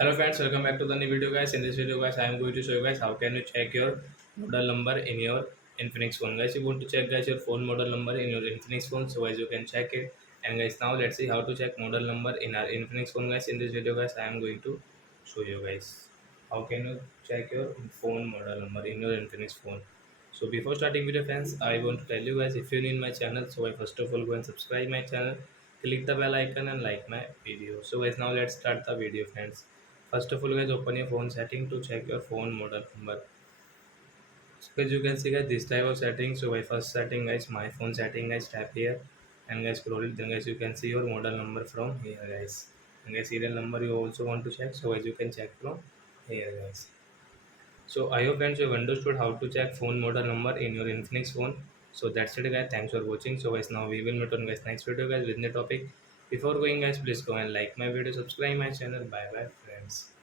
Hello friends, welcome back to the new video guys. In this video guys, I am going to show you guys how can you check your model number in your Infinix phone. Guys, you want to check guys your phone model number in your Infinix phone, so guys you can check it. And guys, now let's see how to check model number in our Infinix phone guys. In this video guys, I am going to show you guys how can you check your phone model number in your Infinix phone. So before starting video friends, I want to tell you guys if you're new in my channel, so I first of all go and subscribe my channel, click the bell icon and like my video. So guys, now let's start the video friends. First of all, guys, open your phone setting to check your phone model number. So guys, you can see guys this type of setting. So by first setting, guys, my phone setting, guys, tap here and guys scroll it. Then guys, you can see your model number from here, guys. And guys, serial number you also want to check. So guys, you can check from here, guys. So I hope friends you have understood how to check phone model number in your Infinix phone. So that's it, guys. Thanks for watching. So guys, now we will meet on guys next video, guys, with new topic. Before going, guys, please go and like my video, subscribe my channel. Bye bye, friends.